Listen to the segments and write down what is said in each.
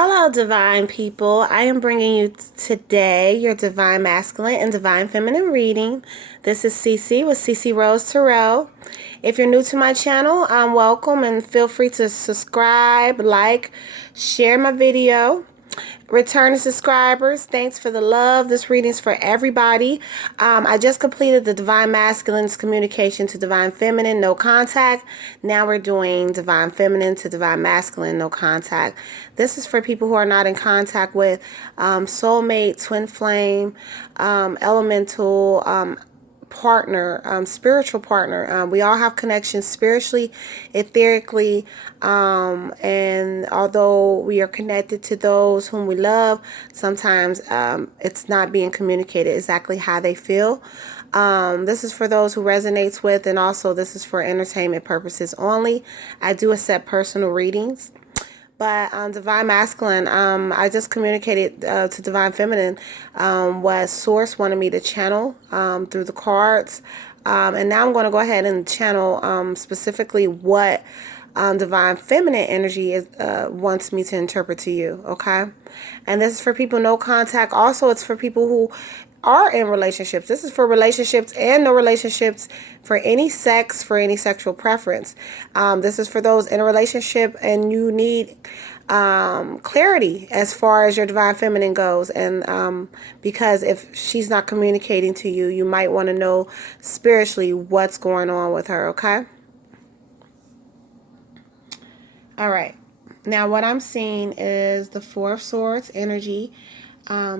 Hello, divine people. I am bringing you today your divine masculine and divine feminine reading. This is Cece with Cece Rose Terrell. If you're new to my channel, welcome and feel free to subscribe, like, share my video. Returning subscribers, thanks for the love. This reading's for everybody. I just completed the Divine Masculine's communication to Divine Feminine, no contact. Now we're doing Divine Feminine to Divine Masculine, no contact. This is for people who are not in contact with soulmate, twin flame, elemental, partner, spiritual partner. We all have connections spiritually, etherically, and although we are connected to those whom we love, sometimes it's not being communicated exactly how they feel. This is for those who resonates with, and also this is for entertainment purposes only. I do accept personal readings. But Divine Masculine, I just communicated to Divine Feminine what Source wanted me to channel through the cards. And now I'm going to go ahead and channel specifically what Divine Feminine energy is, wants me to interpret to you, okay? And this is for people no contact. Also, it's for people who are in relationships. This is for relationships and no relationships, for any sex, for any sexual preference. This is for those in a relationship and you need clarity as far as your divine feminine goes. And because if she's not communicating to you, you might want to know spiritually what's going on with her, okay? All right. Now what I'm seeing is the Four of Swords energy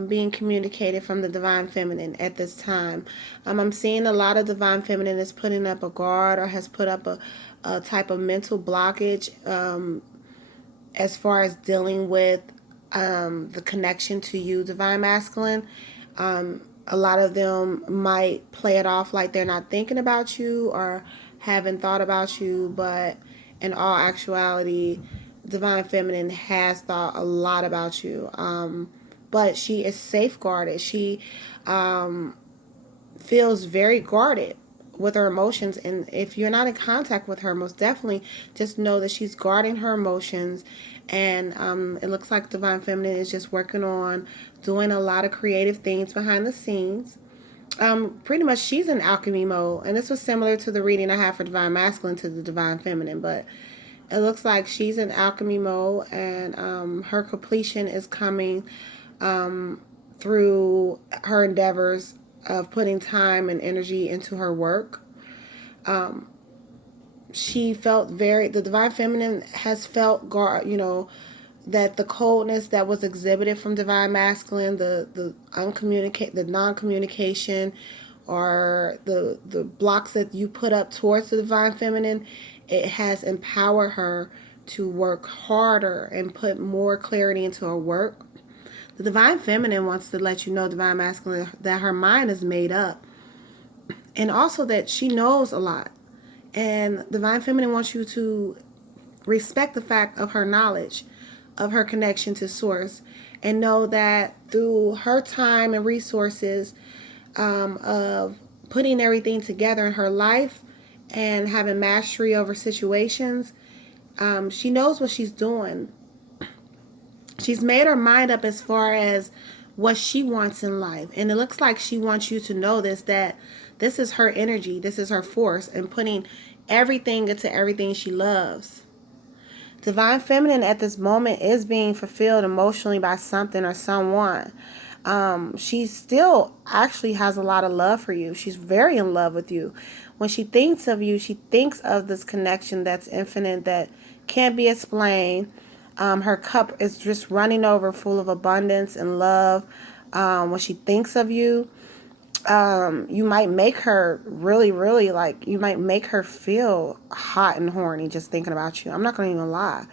being communicated from the Divine Feminine at this time. I'm seeing a lot of Divine Feminine is putting up a guard or has put up a type of mental blockage as far as dealing with the connection to you, Divine Masculine. A lot of them might play it off like they're not thinking about you or haven't thought about you, but in all actuality, Divine Feminine has thought a lot about you. But she is safeguarded. She feels very guarded with her emotions. And if you're not in contact with her, most definitely just know that she's guarding her emotions. And it looks like Divine Feminine is just working on doing a lot of creative things behind the scenes. Pretty much she's in alchemy mode. And this was similar to the reading I have for Divine Masculine to the Divine Feminine. But it looks like she's in alchemy mode. And her completion is coming through her endeavors of putting time and energy into her work. She felt the Divine Feminine has felt, that the coldness that was exhibited from Divine Masculine, the non-communication, or the blocks that you put up towards the Divine Feminine, it has empowered her to work harder and put more clarity into her work. The Divine Feminine wants to let you know, Divine Masculine, that her mind is made up. And also that she knows a lot. And Divine Feminine wants you to respect the fact of her knowledge, of her connection to Source. And know that through her time and resources of putting everything together in her life and having mastery over situations, she knows what she's doing. She's made her mind up as far as what she wants in life. And it looks like she wants you to know this, that this is her energy, this is her force, and putting everything into everything she loves. Divine Feminine at this moment is being fulfilled emotionally by something or someone. She still actually has a lot of love for you. She's very in love with you. When she thinks of you, she thinks of this connection that's infinite, that can't be explained. Her cup is just running over, full of abundance and love. When she thinks of you, you might make her really, really, you might make her feel hot and horny just thinking about you. I'm not going to even lie.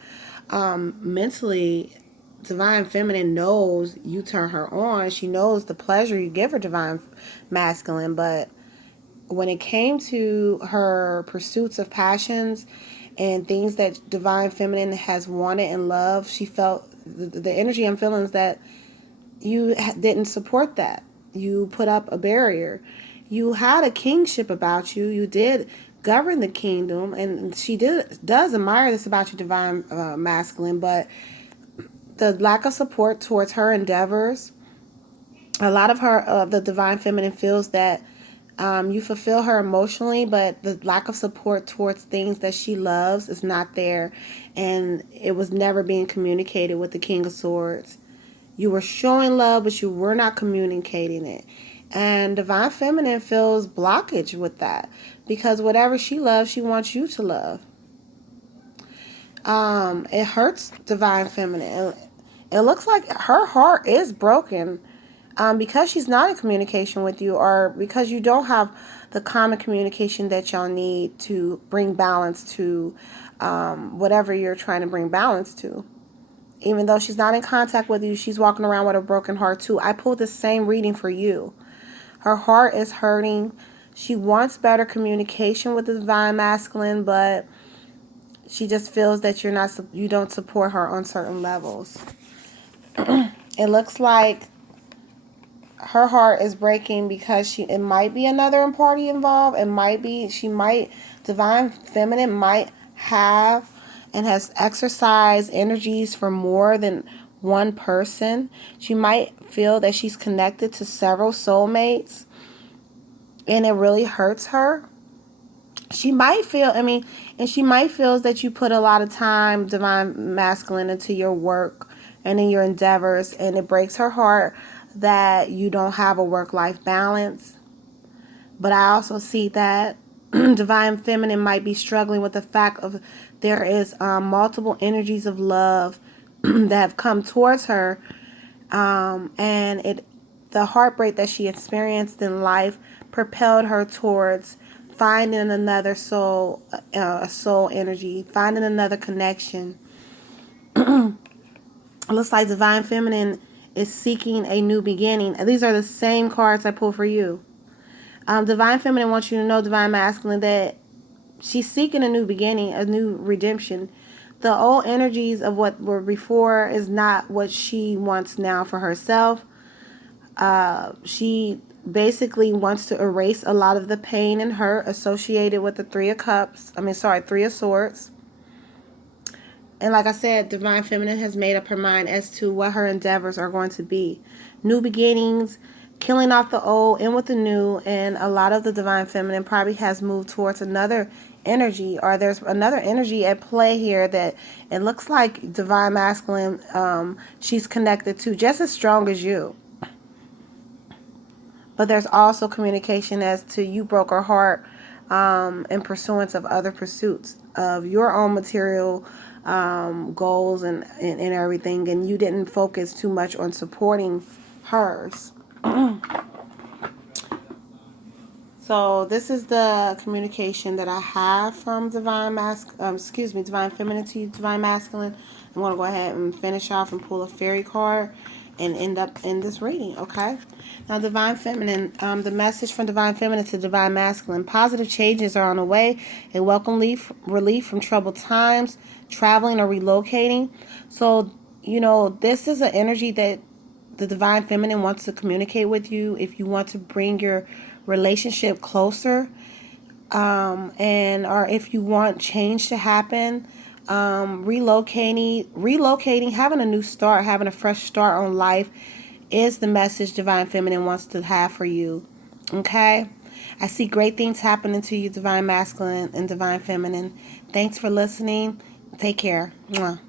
Mentally, Divine Feminine knows you turn her on. She knows the pleasure you give her, Divine Masculine. But when it came to her pursuits of passions and things that Divine Feminine has wanted and loved, she felt the energy and feelings that you didn't support that. You put up a barrier. You had a kingship about you. You did govern the kingdom, and she does admire this about you, Divine Masculine, but the lack of support towards her endeavors. A lot of her, the divine feminine feels that you fulfill her emotionally, but the lack of support towards things that she loves is not there, and it was never being communicated with the King of Swords. You were showing love, but you were not communicating it. And divine feminine feels blockage with that, because whatever she loves, she wants you to love. It hurts divine feminine. It looks like her heart is broken, because she's not in communication with you, or because you don't have the common communication that y'all need to bring balance to whatever you're trying to bring balance to. Even though she's not in contact with you, she's walking around with a broken heart too. I pulled the same reading for you. Her heart is hurting. She wants better communication with the divine masculine, but she just feels that you don't support her on certain levels. It looks like her heart is breaking because it might be another party involved. Divine feminine might have and has exercised energies for more than one person. She might feel that she's connected to several soulmates, and it really hurts her. She might feel that you put a lot of time, divine masculine, into your work and in your endeavors, and it breaks her heart that you don't have a work-life balance. But I also see that divine feminine might be struggling with the fact of there is multiple energies of love that have come towards her, and the heartbreak that she experienced in life propelled her towards finding another soul, a soul energy, finding another connection. It looks like divine feminine is seeking a new beginning. These are the same cards I pulled for you. Divine feminine wants you to know, divine masculine, that she's seeking a new beginning, a new redemption. The old energies of what were before is not what she wants now for herself. She basically wants to erase a lot of the pain and hurt associated with the Three of Swords. And like I said, divine feminine has made up her mind as to what her endeavors are going to be. New beginnings, killing off the old, in with the new, and a lot of the divine feminine probably has moved towards another energy, or there's another energy at play here that it looks like divine masculine, she's connected to just as strong as you. But there's also communication as to you broke her heart in pursuance of other pursuits of your own material goals and everything, and you didn't focus too much on supporting hers. So this is the communication that I have from divine feminine to divine masculine. I'm going to go ahead and finish off and pull a fairy card and end up in this reading, okay? Now, divine feminine, the message from divine feminine to divine masculine: positive changes are on the way. A welcome relief from troubled times, traveling or relocating. So, this is an energy that the divine feminine wants to communicate with you if you want to bring your relationship closer, or if you want change to happen. Relocating, having a new start, having a fresh start on life is the message divine feminine wants to have for you. Okay? I see great things happening to you, divine masculine and divine feminine. Thanks for listening. Take care. Mwah.